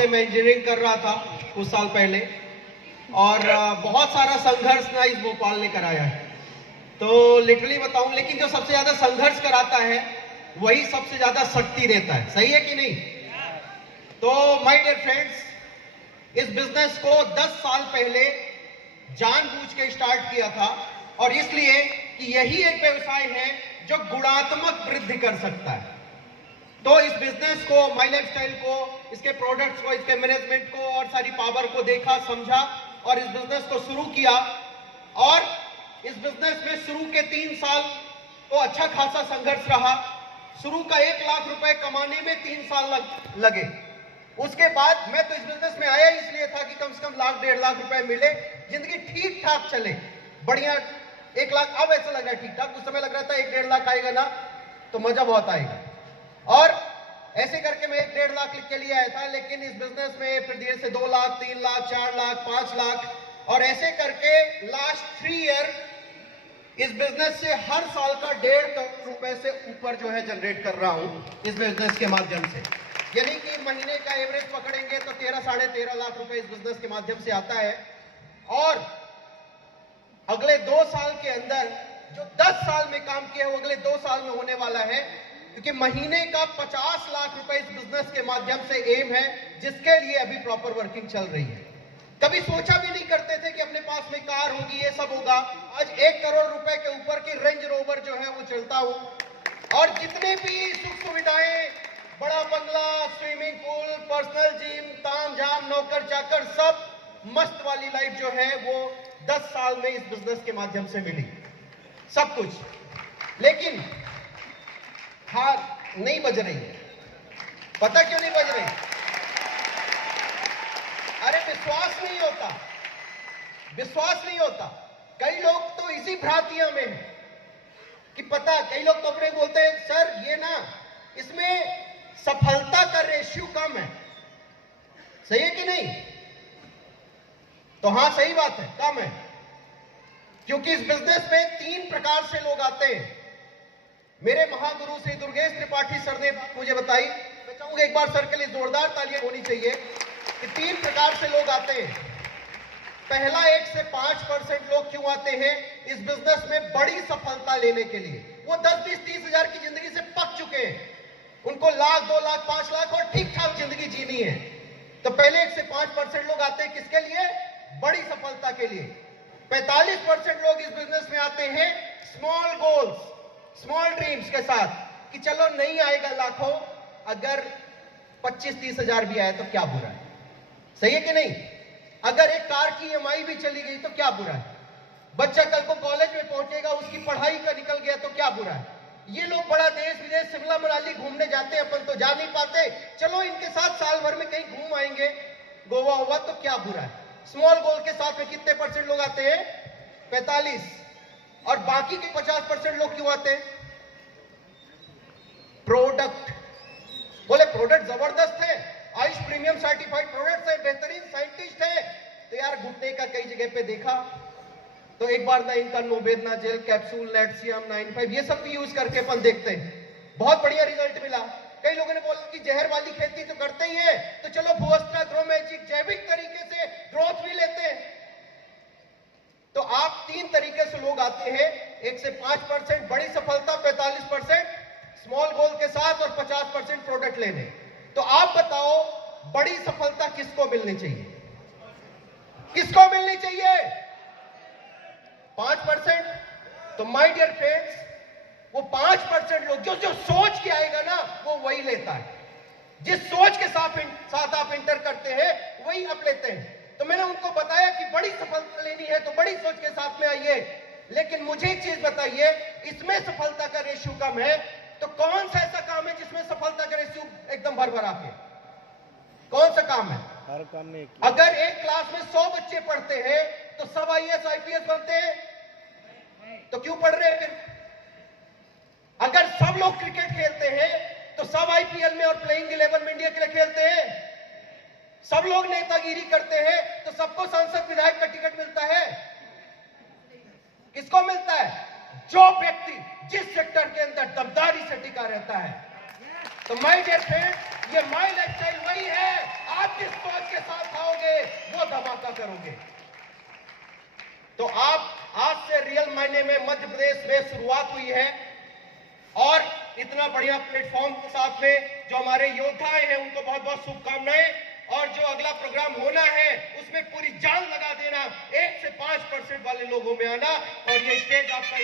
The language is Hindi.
से मैं इंजीनियरिंग कर रहा था कुछ साल पहले, और बहुत सारा संघर्ष ना इस भोपाल ने कराया है। तो लिटरली बताऊं, लेकिन जो सबसे ज्यादा संघर्ष कराता है वही सबसे ज्यादा शक्ति देता है। सही है कि नहीं? तो माय डियर फ्रेंड्स, इस बिजनेस को 10 साल पहले जानबूझ के स्टार्ट किया था, और इसलिए कि यही एक व्यवसाय है जो गुणात्मक वृद्धि कर सकता है। तो इस बिजनेस को, माय लाइफस्टाइल को, इसके प्रोडक्ट्स को, इसके मैनेजमेंट को और सारी पावर को देखा, समझा और इस बिजनेस को शुरू किया। और इस बिजनेस में शुरू के 3 साल तो अच्छा खासा संघर्ष रहा। शुरू का 1 लाख रुपए कमाने में 3 साल लगे। उसके बाद मैं तो इस बिजनेस में आया इसलिए था कि कम से कम लाख 1.5 लाख रुपए मिले, जिंदगी ठीक ठाक चले, बढ़िया। 1 लाख अब ऐसा लग रहा है ठीक ठाक, उस समय लग रहा था 1-1.5 लाख आएगा ना तो मजा बहुत आएगा। और ऐसे करके मैं 1-1.5 लाख के लिए आया था, लेकिन इस बिजनेस में फिर धीरे से 2 लाख, 3 लाख, 4 लाख, 5 लाख, और ऐसे करके लास्ट 3 ईयर इस बिजनेस से हर साल का 1.5 करोड़ रुपए से ऊपर जो है जनरेट कर रहा हूं इस बिजनेस के माध्यम से। यानी कि महीने का एवरेज पकड़ेंगे तो 13-13.5 लाख रुपए इस बिजनेस के माध्यम से आता है। और अगले 2 साल के अंदर जो 10 साल में काम किया है वो अगले 2 साल में होने वाला है, क्योंकि महीने का 50 लाख रुपए इस बिजनेस के माध्यम से एम है, जिसके लिए अभी प्रॉपर वर्किंग चल रही है। कभी सोचा भी नहीं करते थे कि अपने पास में कार होगी, ये सब होगा। आज 1 करोड़ रुपए के ऊपर की रेंज रोवर जो है वो चलता हूं, और जितने भी सुख सुविधाएं, बड़ा बंगला, स्विमिंग पूल, पर्सनल जिम, ताम झाम, नौकर चाकर, सब मस्त वाली लाइफ जो है वो 10 साल में इस बिजनेस के माध्यम से मिली, सब कुछ। लेकिन हाँ, नहीं बज रही है। पता क्यों नहीं बज रही? अरे विश्वास नहीं होता, विश्वास नहीं होता। कई लोग तो इसी भ्रांतियों में हैं कि पता, कई लोग तो अपने बोलते हैं सर ये ना, इसमें सफलता का रेशियो कम है। सही है कि नहीं? तो हां, सही बात है, कम है, क्योंकि इस बिजनेस में 3 प्रकार से लोग आते हैं। मेरे महागुरु श्री दुर्गेश त्रिपाठी सर ने मुझे बताई। मैं चाहूंगा एक बार सर के लिए जोरदार तालियां होनी चाहिए कि 3 प्रकार से लोग आते हैं। पहला, 1 से 5% लोग क्यों आते हैं इस बिजनेस में? बड़ी सफलता लेने के लिए। वो 10, 20, 30 हजार की जिंदगी से पक चुके हैं, उनको लाख, 2 लाख, 5 लाख और ठीक ठाक जिंदगी जीनी है। तो पहले 1 से 5% लोग आते हैं किसके लिए? बड़ी सफलता के लिए। 45% लोग इस बिजनेस में आते हैं स्मॉल गोल्स, स्मॉल ड्रीम्स के साथ, कि चलो नहीं आएगा लाखों, अगर 25-30 हजार भी आए तो क्या बुरा है। सही है कि नहीं? अगर एक कार की EMI भी चली गई तो क्या बुरा है। बच्चा कल को कॉलेज में पहुंचेगा, उसकी पढ़ाई का निकल गया तो क्या बुरा है। ये लोग बड़ा देश विदेश, शिमला मनाली घूमने जाते हैं, अपन तो जा नहीं पाते, चलो इनके साथ साल भर में कहीं घूम आएंगे, गोवा हुआ तो क्या बुरा है। स्मॉल गोल के साथ में कितने परसेंट लोग आते हैं? 45। और बाकी के 50% लोग क्यों आते हैं? प्रोडक्ट। बोले प्रोडक्ट जबरदस्त है, आयुष प्रीमियम सर्टिफाइड प्रोडक्ट है, बेहतरीन साइंटिस्ट है, तो यार घुटने का कई जगह पे देखा तो एक बार ना इनका नोवेदना जेल कैप्सूल, नेटसियम 95 ये सब भी यूज करके अपन देखते हैं, बहुत बढ़िया रिजल्ट मिला। कई लोगों ने बोला कि जहर वाली खेती तो करते ही है, तो चलो भूअस्त्रा, ग्रो मैजिक, जैविक तरीके से ग्रोथ भी लेते हैं। तो आप 3 तरीके से लोग आते हैं, 1 से 5% बड़ी सफलता, 45% स्मॉल गोल के साथ और 50% प्रोडक्ट लेने। तो आप बताओ बड़ी सफलता किसको मिलनी चाहिए? किसको मिलनी चाहिए? 5%। तो माय डियर फ्रेंड्स, वो 5% लोग जो सोच के आएगा ना वो वही लेता है। जिस सोच के साथ आप इंटर करते हैं वही आप लेते हैं। तो मैंने उनको बताया कि बड़ी सफलता लेनी है तो बड़ी सोच के साथ में आइए, लेकिन मुझे एक चीज बताइए, इसमें सफलता का रेशियो कम है, तो कौन सा ऐसा काम है जिसमें सफलता का रेशियो एकदम भरभरा के? कौन सा काम है? हर काम में अगर एक क्लास में 100 बच्चे पढ़ते हैं तो सब IAS IPS बनते हैं? तो क्यों पढ़ रहे हैं फिर? अगर सब लोग क्रिकेट खेलते हैं तो सब IPL में और प्लेइंग 11 में इंडिया के लिए खेलते हैं? सब लोग नेतागिरी करते हैं तो सबको सांसद विधायक का टिकट मिलता है? किसको मिलता है? जो व्यक्ति जिस सेक्टर के अंदर दमदारी से टिका रहता है। तो माय डियर फ्रेंड्स, ये माय लाइफस्टाइल वही है। आप जिस करोगे। तो आप आज से रियल मायने में मध्य प्रदेश में शुरुआत हुई है और इतना बढ़िया प्लेटफॉर्म के साथ में जो हमारे योद्धाएं हैं उनको बहुत बहुत शुभकामनाएं। और जो अगला प्रोग्राम होना है उसमें पूरी जान लगा देना, 1 से 5% वाले लोगों में आना और ये स्टेज आपका